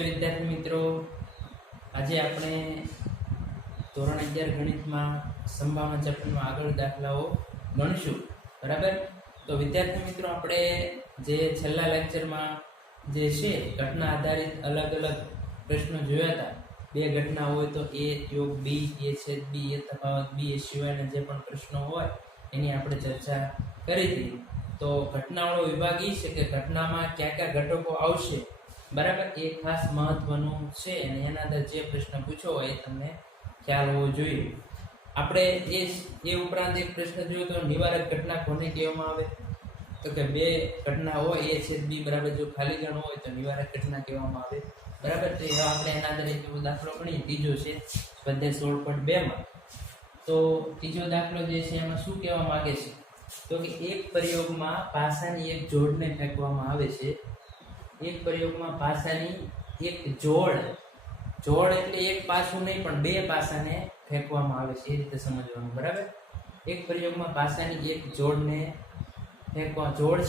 નમસ્તે વિદ્યાર્થી મિત્રો, આજે આપણે ધોરણ 11 ગણિતમાં સંભાવના ચેપ્ટરમાં આગળ દાખલાઓ ગણશું. બરાબર. તો વિદ્યાર્થી મિત્રો, આપણે જે છેલ્લા લેક્ચરમાં જે છે ઘટના આધારિત અલગ અલગ પ્રશ્નો જોયા હતા. બે ઘટના હોય તો a યોગ b, a છેદ b, a તફાવત b, એ સિવાયના જે પણ પ્રશ્નો હોય એની આપણે ચર્ચા કરી હતી. તો ઘટનાવાળો વિભાગ એ છે કે ઘટનામાં કયા કયા ઘટકો આવશે, બરાબર, એ ખાસ મહત્વનું છે અને એના અંદર જે પ્રશ્ન પૂછ્યો હોય એ તમને ખ્યાલ હોવો જોઈએ. આપણે એ ઉપરાંત એક પ્રશ્ન જોયો તો નિવારક ઘટના કોને કહેવામાં આવે? તો કે બે ઘટના હોય a છેદ b બરાબર, જો ખાલી ગણો હોય તો નિવારક ઘટના કહેવામાં આવે. બરાબર. તો એવા આપણે એના આધારે એક દાખલો ગણીએ. ત્રીજો છે સ્વાધ્યાય 16.2 માં. તો ત્રીજો દાખલો જે છે એમાં શું કહેવા માંગે છે? તો કે એક પ્રયોગમાં પાસાની એક જોડને ફેંકવામાં આવે છે. એક પ્રયોગમાં પાસાની એક જોડ એટલે એક પાસું નહીં પણ બે પાસાને ફેંકવામાં આવે છે, એ રીતે સમજવાનું. બરાબર. એક પ્રયોગમાં પાસાની એક જોડ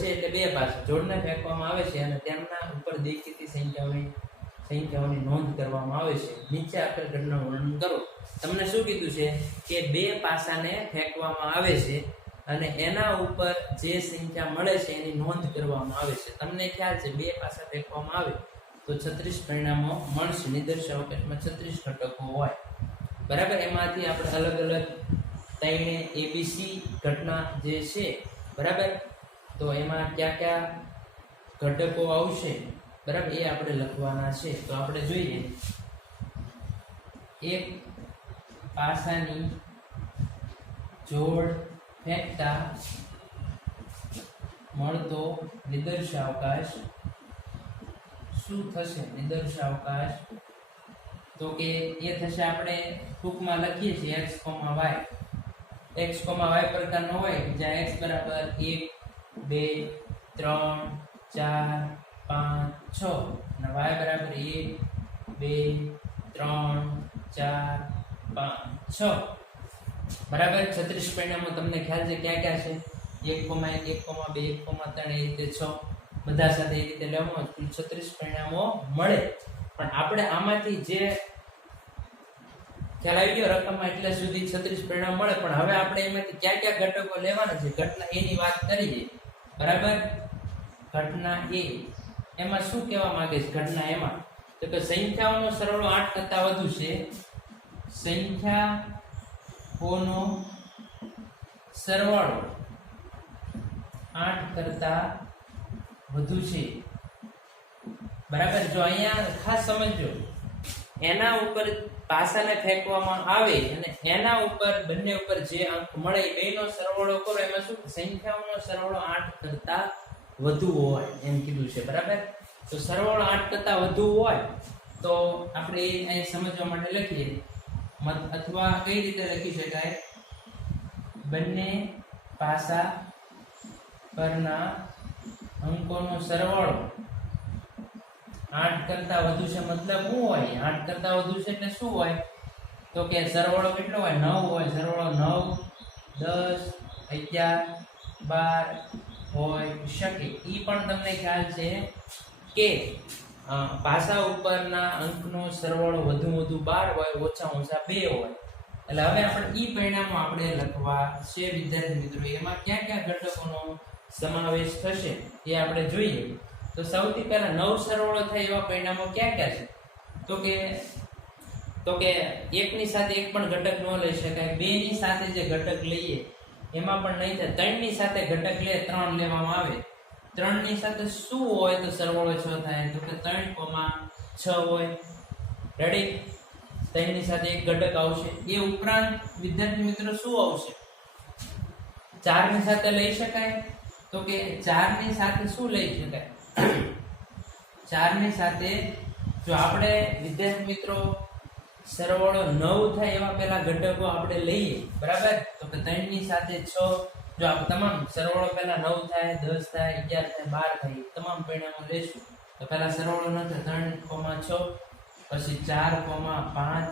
છે એટલે બે પાસા, જોડને ફેંકવામાં આવે છે અને તેમના ઉપર દેખીતી સંખ્યાઓની નોંધ કરવામાં આવે છે. નીચે આપેલ ઘટનાનું વર્ણન કરો. તમને શું કીધું છે કે બે પાસાને ફેંકવામાં આવે છે અને એના ઉપર જે સંખ્યા મળે છે એની નોંધ કરવામાં આવે છે. તમને ખ્યાલ છે બે પાસા ફેંકવામાં આવે તો 36 પરિણામો મળશે. નિદર્શ અવકાશમાં 36 ઘટકો હોય. બરાબર. એમાંથી આપણે અલગ અલગ ત્રણે ABC ઘટના જે છે, બરાબર, તો એમાં કયા કયા ઘટકો આવશે, બરાબર, એ આપણે લખવાના છે. તો આપણે જોઈએ, એક પાસાની જોડ ફેંકતા મળતો નિદર્શાવકાશ શું થશે? નિદર્શાવકાશ તો કે એ થશે, આપણે ટૂંકમાં લખીએ છીએ x, y. x, y પ્રકારનો હોય જ્યાં x બરાબર 1, 2, 3, 4, 5, 6 અને y બરાબર 1, 2, 3, 4, 5, 6. બરાબર. 36 પરિણામો તમને ખ્યાલ છે ક્યાં ક્યાં છે? 1, 1, 1, 2, 1, 3, એ રીતે 6 બધા સાથે એ રીતે લેવાનું, કુલ 36 પરિણામો મળે. પણ આપણે આમાંથી જે ખ્યાલ આવી ગયો રકમમાં એટલે સુધી 36 પરિણામ મળે. પણ હવે આપણે એમાંથી કયા કયા ઘટકો લેવાના છે, ઘટના A ની વાત કરીએ. બરાબર. ઘટના A એમાં શું કહેવા માંગે છે? ઘટના એમાં તો કે સંખ્યાઓનો સરવાળો 8 કરતા વધુ છે. સંખ્યાઓનો સરવાળો 8 કરતા વધુ છે. બરાબર. જો અહીંયા ખાસ સમજો, એના ઉપર પાસાને ફેંકવામાં આવે અને એના ઉપર બંને ઉપર જે અંક મળે એ બેનો સરવાળો કરો, એમાં શું સંખ્યાઓનો સરવાળો 8 કરતા વધુ હોય એમ કીધું છે. બરાબર. તો સરવાળો 8 કરતા વધુ હોય તો આપણે અહીં સમજવા માટે લખીએ, અથવા કઈ રીતે લખી શકાય? બંને પાસા પરના અંકોનો સરવાળો 8 કરતા વધુ છે. મતલબ શું હોય? 8 કરતા વધુ છે એટલે શું હોય? તો કે સરવાળો કેટલો હોય? 9 હોય. સરવાળો 9, 10, 11, 12 હોય શકે. ઈ પણ તમને ખ્યાલ છે કે પાસા ઉપરના અંકનો સરવાળો વધુ 12 હોય, ઓછા 2 હોય. એટલે હવે આપણે ઈ પરિણામો આપણે લખવા છે વિદ્યાર્થી મિત્રો. એમાં ક્યાં ક્યાં ઘટકોનો સમાવેશ થશે એ આપણે જોઈએ. તો સૌથી પહેલા 9 સરવાળો થાય એવા પરિણામો ક્યાં ક્યાં છે? તો કે 1 ની સાથે એક પણ ઘટક ન લઈ શકાય. 2 ની સાથે જે ઘટક લઈએ એમાં પણ નહીં થાય. 3 ની સાથે ઘટક લે 3 લેવામાં આવે. 3 ની સાથે શું હોય તો સરવાળો 6 થાય? તો કે 3,6 હોય. રેડી. 3 ની સાથે એક ઘટક આવશે. એ ઉપરાંત વિદ્યાર્થી મિત્રો શું આવશે? 4 ની સાથે લઈ શકાય? તો કે 4 ની સાથે શું લઈ શકાય? 4 ની સાથે જો આપણે વિદ્યાર્થી મિત્રો સરવાળો 9 થાય એવા પેલા ઘટકો આપણે લઈએ. બરાબર. તો કે 3 ની સાથે 6, જો આપણે તમામ સરવાળો પહેલા 9 થાય, 10 થાય, 11 થાય, 12 થાય, તમામ પરિણામો લેશું. તો પહેલા સરવાળો ન થાય 3,6, પછી 4,5,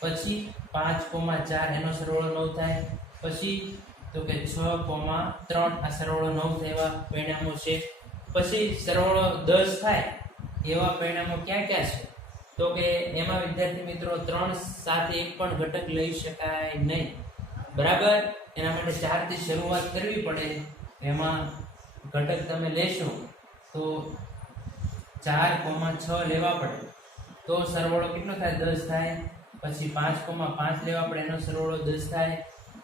પછી 5,4 એનો સરવાળો 9 થાય, પછી તો કે 6,3 આ સરવાળો 9 થાય એવા પરિણામો છે. પછી સરવાળો 10 થાય એવા પરિણામો ક્યાં ક્યાં છે? તો કે એમાં વિદ્યાર્થી મિત્રો 3 સાથે એક પણ ઘટક લઈ શકાય નહીં. બરાબર, એના માટે 4 થી શરૂઆત કરવી પડે. એમાં ઘટક તમે લેશો તો 4,6 લેવા પડે તો સરવાળો કેટલો થાય? 10 થાય. પછી 5,5 લેવા પડે એનો સરવાળો 10 થાય.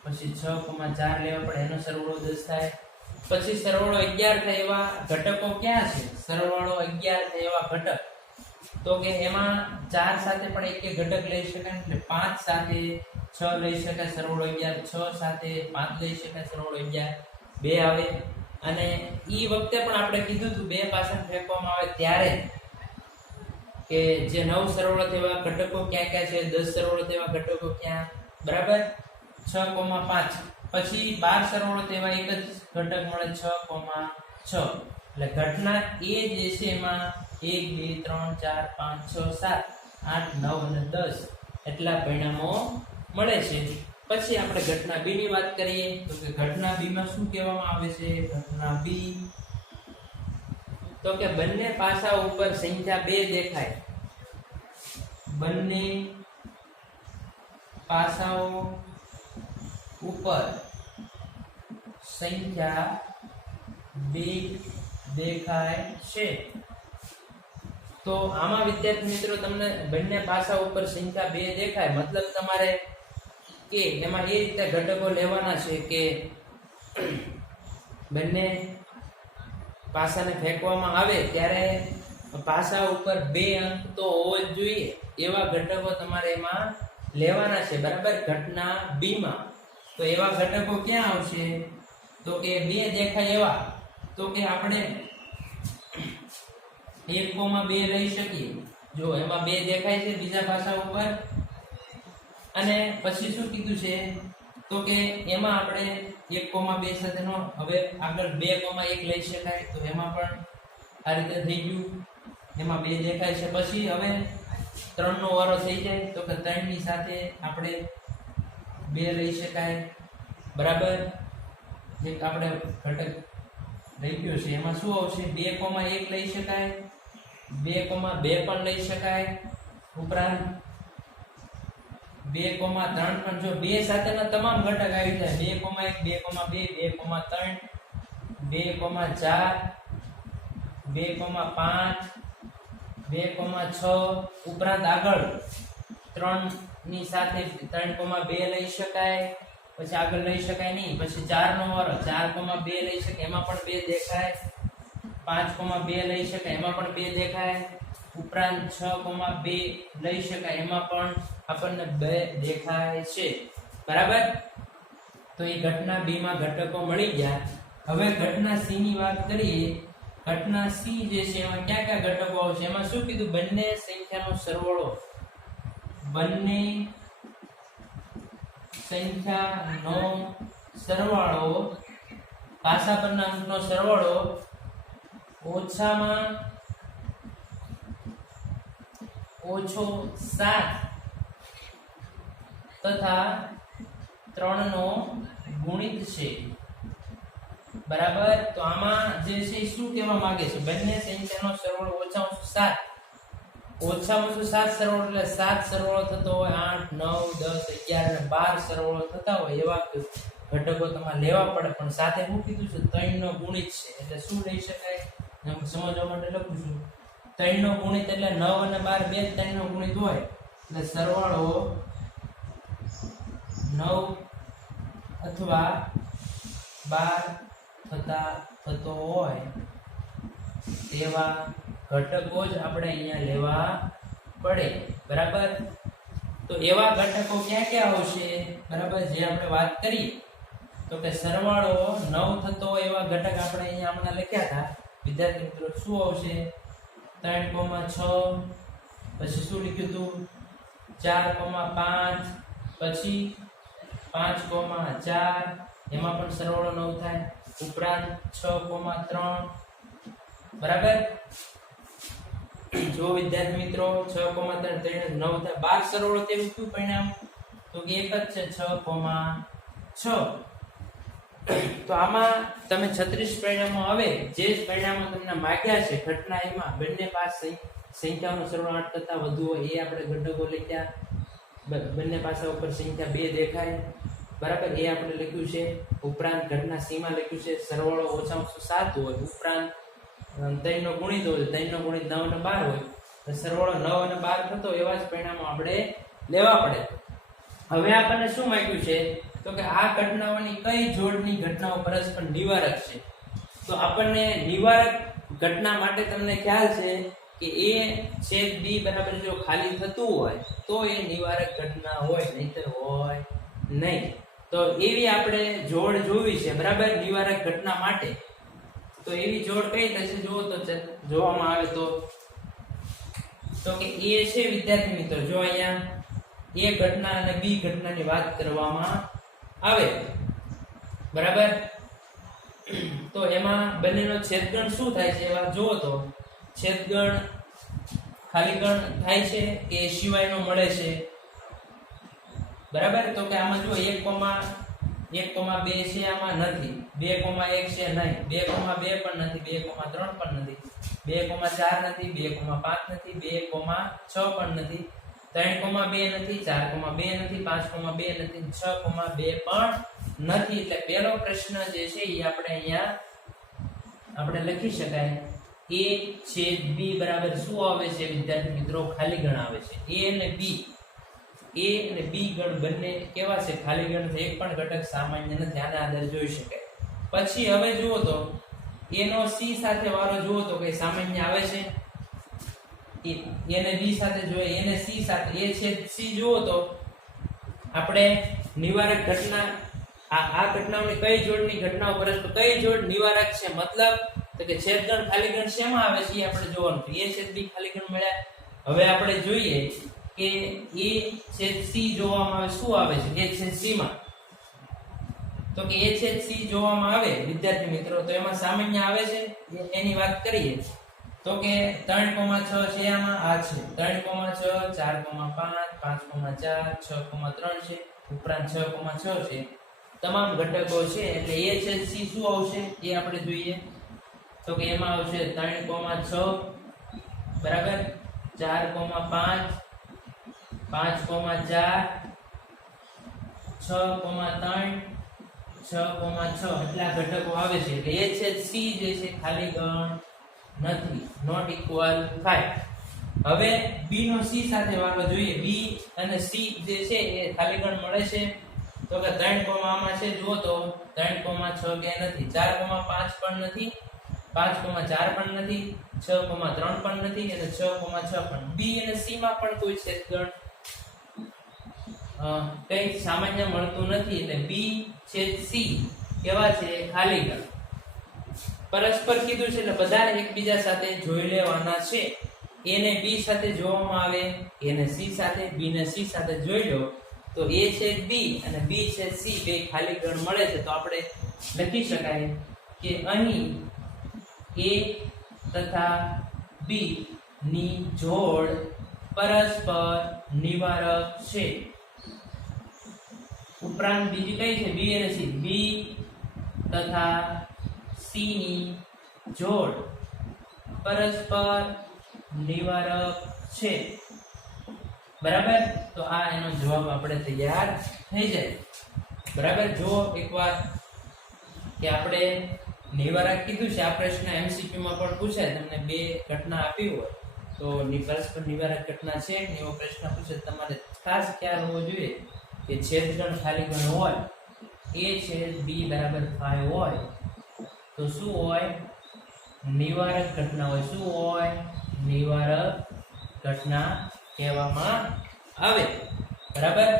પછી 6,4 લેવા પડે એનો સરવાળો 10 થાય. પછી સરવાળો 11 થાય એવા ઘટકો ક્યાં છે? સરવાળો 11 થાય એવા ઘટક તો કે એમાં 4 સાથે પણ એક એક ઘટક લઈ શકાય, એટલે 5 સાથે 6 લઈ શકાય, સરવાળો 11. 6 સાથે 5 લઈ શકાય, સરવાળો 11. 2 આવે. અને ઈ વખતે પણ આપણે કીધું હતું 2 પાછળ ફેંકવામાં આવે ત્યારે કે જે 9 સરવાળો થયેલા ઘટકો ક્યાં ક્યાં છે, 10 સરવાળો થયેલા ઘટકો ક્યાં? બરાબર, 6,5. પછી 12 સરવાળો થયેલા એક જ ઘટક મળે 6,6. એટલે ઘટના એ જે છે એમાં 1 2 3 4 5 6 7 8 9 અને 10 એટલા પરિણામો મળે છે. પછી આપણે ઘટના બી ની વાત કરીએ તો કે ઘટના બી માં શું કહેવામાં આવે છે? ઘટના બી તો કે બંને પાસા ઉપર સંખ્યા 2 દેખાય. બંને પાસાઓ ઉપર સંખ્યા 2 દેખાય છે. તો આમાં વિદ્યાર્થી મિત્રો તમને બંને પાસા ઉપર સંખ્યા 2 દેખાય મતલબ તમારે કે એમાં એ રીતે ઘટકો લેવાના છે કે બંને પાસાને ફેંકવામાં આવે ત્યારે પાસા ઉપર 2 અંક તો હોવો જ જોઈએ એવા ઘટકો તમારે એમાં લેવાના છે. બરાબર, ઘટના બી માં તો એવા ઘટકો ક્યાં આવશે? તો કે 2 દેખાય એવા તો કે આપણે 1,2 લઈ શકીએ. જો એમાં 2 દેખાય છે બીજા પાસા ઉપર. અને પછી શું કીધું છે? તો કે એમાં આપણે 1,2 સાથેનો હવે આગળ 2,1 લઈ શકાય. તો એમાં પણ આ રીતે થઈ ગયું, એમાં 2 દેખાય છે. પછી હવે 3 નો વારો થઈ જાય તો કે 3 ની સાથે આપણે 2 લઈ શકાય. બરાબર, એક આપણે ઘટક લઈ ગયો છે એમાં શું આવશે? 2,1 લઈ શકાય, 2,2 પણ લઈ શકાય. ઉપરાંત 2,3 પણ જો 2 સાથેના તમામ ઘટક આવી જાય 2,1 2,2 2,3 2,4 2,5 2,6 ઉપરાંત આગળ 3 ની સાથે 3,2 લઈ શકાય. પછી આગળ લઈ શકાય નહીં. પછી 4 નો વારો 4,2 લઈ શકાય એમાં પણ 2 દેખાય. 5,2 લઈ શકાય એમાં પણ 2 દેખાય. ઉપરાંત 6,2 લઈ શકાય એમાં પણ આપણને 2 દેખાય છે. બરાબર, તો એ ઘટના બી માં ઘટકો મળી ગયા. હવે ઘટના સી ની વાત કરીએ. ઘટના સી જે છે એમાં ક્યાં ક્યાં ઘટકો આવશે? એમાં શું કીધું? બંને સંખ્યાનો સરવાળો, બંને સંખ્યાનો સરવાળો, પાસા પરના અંકનો સરવાળો ઓછામાં ઓછો 7 તથા 3 નો ગુણિત છે. બરાબર, તો આમાં જે છે શું કહેવા માંગે છે? બંને સંખ્યાનો સરવાળો ઓછામાં ઓછો 7. ઓછામાં ઓછો 7 સરવાળો એટલે 7 સરવાળો થતો હોય 8 9 10 11 અને 12 સરવાળો થતા હોય એવા ઘટકો તમારે લેવા પડે. પણ સાથે શું કીધું છે? 3 નો ગુણિત છે. એટલે શું લઈ શકાય? સમજવા માટે લખું છું. 3 નો ગુણિત એટલે 9 અને 12 બે 3 નો ગુણિત હોય એટલે સરવાળો 9 અથવા 12 થતો હોય તેવા ઘટકો જ આપણે અહીંયા લેવા પડે. બરાબર, તો એવા ઘટકો ક્યાં ક્યાં આવશે? બરાબર, જે આપણે વાત કરી તો કે સરવાળો 9 થતો હોય એવા ઘટક આપણે અહીંયા હમણાં લખ્યા હતા. વિદ્યાર્થી મિત્રો શું આવશે? 3,6 પછી શું લખ્યું હતું? 4,5 પછી 5,4 એમાં પણ સરવાળો 9 થાય. ઉપરાંત 6,3 બરાબર. જો વિદ્યાર્થી મિત્રો 6,3 9 થાય 12 સરવાળો તેવું શું પરિણામ? તો કે એક જ છે 6,6. તો આમાં તમે 36 પરિણામો આવે જે પરિણામો તમને માગ્યા છે ઘટના એમાં બંને પાસે સંખ્યાઓનો સરવાળો 8 કરતાં વધુ હોય એ આપણે ઘટકો લખ્યા. બંને પાસા ઉપર સંખ્યા 2 દેખાય, બરાબર, એ આપણે લખ્યું છે. ઉપરાંત ઘટના સીમા લખ્યું છે. સરવાળો ઓછામાં ઓછો 7 હોય, ઉપરાંત 3 નો ગુણિત હોય, 3 નો ગુણિત 9 અને 12 હોય, તો સરવાળો 9 અને 12 થતો એવા જ પરિણામો આપણે લેવા પડે. હવે આપણને શું માંગ્યું છે તો કે આ ઘટનાઓની કઈ જોડની ઘટનાઓ પરસ્પર નિવારક છે. તો આપણને નિવારક ઘટના માટે તમને ખ્યાલ છે કે a છેદ b બરાબર જો ખાલી થતું હોય તો એ નિવારક ઘટના હોય, નહીતર હોય નહીં. તો એવી આપણે જોડ જોવી છે, બરાબર, નિવારક ઘટના માટે. તો એવી જોડ કઈ થશે જુઓ તો જોવામાં આવે તો કે a છે વિદ્યાર્થી મિત્રો, જો અહીંયા a ઘટના અને b ઘટનાની વાત કરવામાં આવે, બરાબર, તો એમાં બંનેનો છેદગણ શું થાય છે એવા જુઓ તો છેદગણ ખાલી ગણ થાય છે કે એ સિવાયનો મળે છે, બરાબર. તો કે આમાં જો 1,1,2 છે, આમાં નથી. 2,1 છે નહીં, 2,2 પણ નથી, 2,3 પણ નથી, 2,4 નથી, 2,5 નથી, 2,6 પણ નથી, 3,2 નથી, 4,2 નથી, 5,2 નથી, 6,2 પણ નથી. એટલે પહેલો પ્રશ્ન જે છે એ આપણે અહીંયા આપણે લખી શકાય a છેદ b બરાબર શું આવે છે વિદ્યાર્થી મિત્રો? ખાલી ગણ આવે છે. a અને b ગણ બંને કેવા છે? ખાલી ગણ છે. એક પણ ઘટક સામાન્ય નથી. આના આધારે જોઈ શકાય. પછી હવે જુઓ તો a નો c સાથે વારો જુઓ તો કઈ સામાન્ય આવે છે? a ને b સાથે જોઈએ, a ને c સાથે, a છેદ c જુઓ તો આપણે નિવારક ઘટના આ ઘટનાઓની કઈ જોડની ઘટનાઓ પરસ્પર કઈ જોડ નિવારક છે? મતલબ તો કે છેદગણ ખાલી ગણ શેમાં આવે છે એ આપણે જોવાનું છે. a છેદ b ખાલી ગણ મળ્યા. હવે આપણે જોઈએ કે a છેદ c જોવામાં આવે શું આવે છે a છેદ c માં? તો કે a છેદ c જોવામાં આવે વિદ્યાર્થી મિત્રો તો એમાં સામાન્ય આવે છે એની વાત કરીએ તો કે 3,6 છે, આમાં આ છે 3,6, 4,5, 5,4, 6,3 છે, ઉપરાંત 6,6 છે. તમામ ઘટકો છે એટલે a છેદ c શું આવશે એ આપણે જોઈએ તો કે એમાં આવશે 3,6 બરાબર, 4,5, 5,4, 6,3, 6,6 એટલા ઘટકો આવે છે. એટલે a છેદ c જે છે ખાલી ગણ નથી, નોટ ઇક્વલ થાય. હવે b નો c સાથે વાળો જોઈએ. b અને c જે છે એ ખાલી ગણ મળે છે તો કે 3, આમાં છે જુઓ તો 3,6 કે નથી, 4,5 પણ નથી, 5,4 પણ નથી, 6,3 પણ નથી અને 6,6 પણ. b અને c માં પણ કોઈ છેદગણ કઈ સામાન્ય મળતું નથી. એટલે b છેદ c કેવા છે? ખાલી ગણ. પરસ્પર કીધું છે એટલે બધા એકબીજા સાથે જોઈ લેવાના છે. a ને b સાથે જોવામાં આવે, a ને c સાથે, b ને c સાથે જોઈ લો તો a છેદ b અને b છેદ c બે ખાલી ગણ મળે છે. તો આપણે લખી શકાય કે અહીં a તથા b ની જોડ પરસ્પર નિવારક છે. ઉપરાંત બીજી કઈ છે? b અને c, b તથા c ની જોડ પરસ્પર નિવારક છે, બરાબર. તો આ એનો જવાબ આપણે તૈયાર થઈ જાય, બરાબર. જો એકવાર કે આપણે નિવારક કીધું છે, આ પ્રશ્ન MCQ માં પણ પૂછાય, તમને બે ઘટના આપી હોય તો પરસ્પર નિવારક ઘટના છે એવો પ્રશ્ન પૂછે, તમારે ખાસ ખ્યાલ હોવો જોઈએ કે છેદગણ ખાલી ગણ હોય, a છેદ b બરાબર 5 હોય તો શું હોય? નિવારક ઘટના હોય. શું હોય? નિવારક ઘટના કહેવામાં આવે, બરાબર.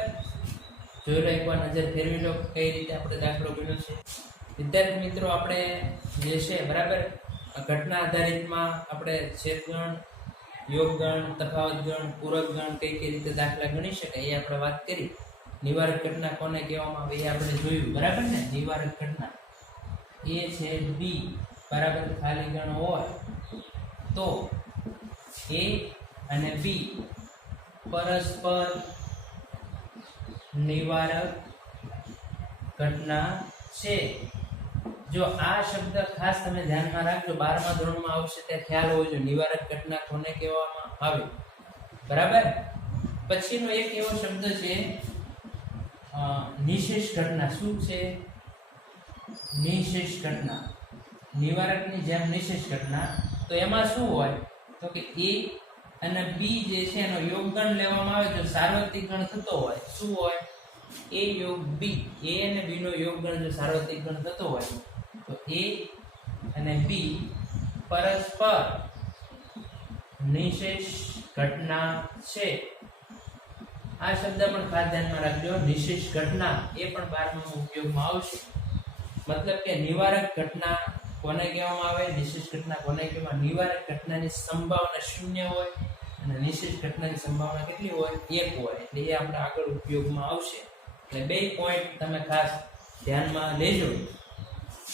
જોઈ લો, એકવાર નજર ફેરવી લો કઈ રીતે આપણે દાખલો ગણ્યો છે. વિદ્યાર્થી મિત્રો આપણે જે છે બરાબર ઘટના આધારિતમાં આપણે છેદગણ, યોગગણ, તફાવતગણ, પૂરકગણ કઈ રીતે દાખલા ગણી શકાય એ આપણે વાત કરી. નિવારક ઘટના કોને કહેવામાં આવે એ આપણે જોયું, બરાબર ને. નિવારક ઘટના a છેદ b બરાબર ખાલી ગણ હોય તો a અને b પરસ્પર નિવારક ઘટના છે. જો આ શબ્દ ખાસ તમે ધ્યાનમાં રાખજો, 12મા ધોરણમાં આવશે ત્યારે ખ્યાલ હોવો જોઈએ નિવારક ઘટના કોને કહેવામાં આવે, બરાબર. પછીનો એક એવો શબ્દ છે નિશેષ ઘટના. શું છે? નિશેષ ઘટના. નિવારકની જેમ નિશેષ ઘટના. તો એમાં શું હોય તો કે એ અને બી જે છે એનો યોગગણ લેવામાં આવે તો સાર્વત્રિક ગણ થતો હોય. શું હોય? એ યોગ બી. એ અને બી નો યોગગણ જો સાર્વત્રિક ગણ થતો હોય તો એ અને બી પરસ્પર નિશેષ ઘટના છે. આ શબ્દ પણ ખાસ ધ્યાનમાં રાખજો. નિશેષ ઘટના એ પણ 12માં ઉપયોગમાં આવશે. મતલબ કે નિવારક ઘટના કોને કહેવામાં આવે, નિશેષ ઘટના કોને કહેવામાં? નિવારક ઘટનાની સંભાવના 0 હોય અને નિશેષ ઘટનાની સંભાવના કેટલી હોય? 1 હોય. એટલે એ આપણે આગળ ઉપયોગમાં આવશે. એટલે બે પોઈન્ટ તમે ખાસ ધ્યાનમાં લેજો.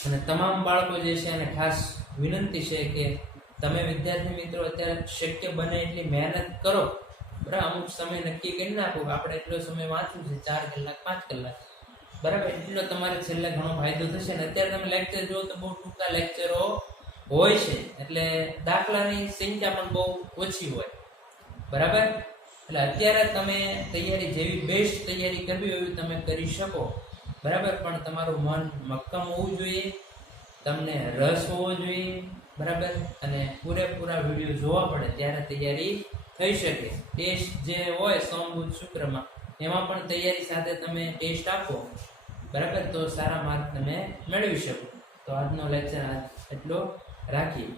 અને તમામ બાળકો જે છે એને ખાસ વિનંતી છે કે તમે વિદ્યાર્થી મિત્રો અત્યારે શક્ય બને એટલી મહેનત કરો. બરાબર, અમુક સમય નક્કી કરી નાખો કે આપણે એટલો સમય વાંચવું છે, 4 કલાક 5 કલાક, બરાબર. એટલો તમારે છેલ્લે ઘણો ફાયદો થશે. ને અત્યારે તમે લેક્ચર જુઓ તો બહુ ટૂંકા લેક્ચરો હોય છે, એટલે દાખલાની સંખ્યા પણ બહુ ઓછી હોય, બરાબર. એટલે અત્યારે તમે તૈયારી જેવી બેસ્ટ તૈયારી કરવી હોય તમે કરી શકો, બરાબર. પણ તમારું મન મક્કમ હોવું જોઈએ, તમને રસ હોવો જોઈએ, બરાબર. અને પૂરેપૂરા વિડીયો જોવા પડે ત્યારે તૈયારી થઈ શકે. ટેસ્ટ જે હોય સોમ બુધ શુક્રમાં એમાં પણ તૈયારી સાથે તમે ટેસ્ટ આપો, બરાબર, તો સારા માર્ક તમે મેળવી શકો. તો આજનો લેક્ચર એટલો રાખીએ.